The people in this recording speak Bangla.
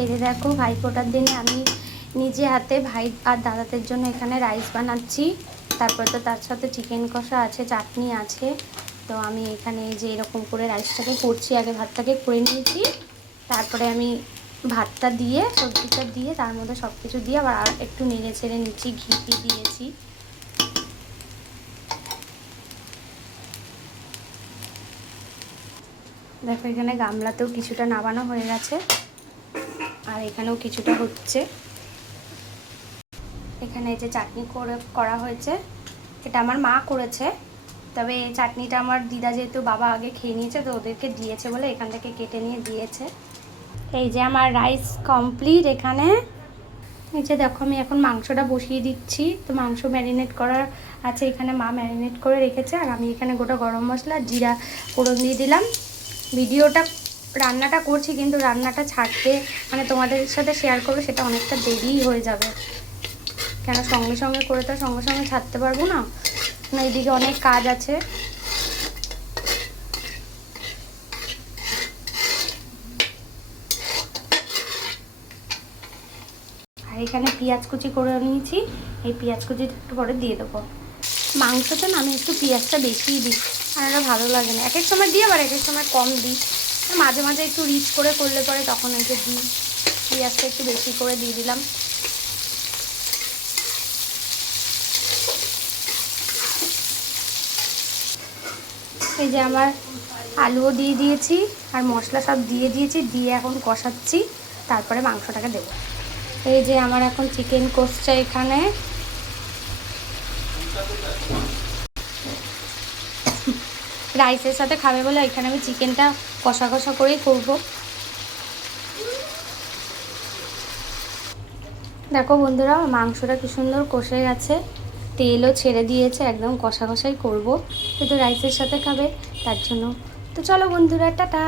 এই যে দেখো, ভাইফোঁটার দিনে আমি নিজে হাতে ভাই আর দাদাদের জন্য এখানে রাইস বানাচ্ছি। তারপরে তো তার সাথে চিকেন কষা আছে, চাটনি আছে। তো আমি এখানে এই যে এরকম করে রাইসটাকে করছি, আগে ভাতটাকে করে নিয়েছি, তারপরে আমি ভাতটা দিয়ে সবজিটা দিয়ে তার মধ্যে সব কিছু দিয়ে আবার একটু নেড়ে ছেড়ে নিচ্ছি, ঘি দিয়েছি। দেখো এখানে গামলাতেও কিছুটা নাবানো হয়ে গেছে, আর এখানেও কিছুটা হচ্ছে। এখানে এই যে চাটনি করা হয়েছে, এটা আমার মা করেছে। তবে এই চাটনিটা আমার দিদা যেহেতু বাবা আগে খেয়ে নিয়েছে, তো ওদেরকে দিয়েছে বলে এখান থেকে কেটে নিয়ে দিয়েছে। এই যে আমার রাইস কমপ্লিট। এখানে এই যে দেখো, আমি এখন মাংসটা বসিয়ে দিচ্ছি। তো মাংস ম্যারিনেট করার আছে, এখানে মা ম্যারিনেট করে রেখেছে, আর আমি এখানে গোটা গরম মশলা জিরা ফোড়ন দিয়ে দিলাম। ভিডিওটা রান্নাটা করছি, কিন্তু রান্নাটা ছাড়তে মানে তোমাদের সাথে শেয়ার করবো, সেটা অনেকটা দেরিই হয়ে যাবে, কেন সঙ্গে সঙ্গে করে তো সঙ্গে সঙ্গে ছাড়তে পারবো না, এইদিকে অনেক কাজ আছে। আর এখানে পেঁয়াজ কুচি করে নিয়েছি, এই পেঁয়াজ কুচিটা একটু পরে দিয়ে দেবো। মাংসতে না আমি একটু পেঁয়াজটা বেশিই দিই, আর এটা ভালো লাগে না। এক এক সময় দিই, আবার এক এক সময় কম দিই। মাঝে মাঝে একটু রিচ করে করলে পরে তখন এই যে দিই, পেঁয়াজটা একটু বেশি করে দিয়ে দিলাম। এই যে আমার আলুও দিয়ে দিয়েছি, আর মশলা সব দিয়ে দিয়েছি, দিয়ে এখন কষাচ্ছি, তারপরে মাংসটাকে দেবো। এই যে আমার এখন চিকেন কষছে এখানে। রাইসের সাথে খাবে বলে এখানে আমি চিকেনটা কষা কষা করেই করবো। দেখো বন্ধুরা, মাংসটা কি সুন্দর কষে গেছে, তেলও ছেড়ে দিয়েছে, একদম কষা কষাই করবো, কিন্তু রাইসের সাথে খাবে তার জন্য। তো চলো বন্ধুরা, টাটা।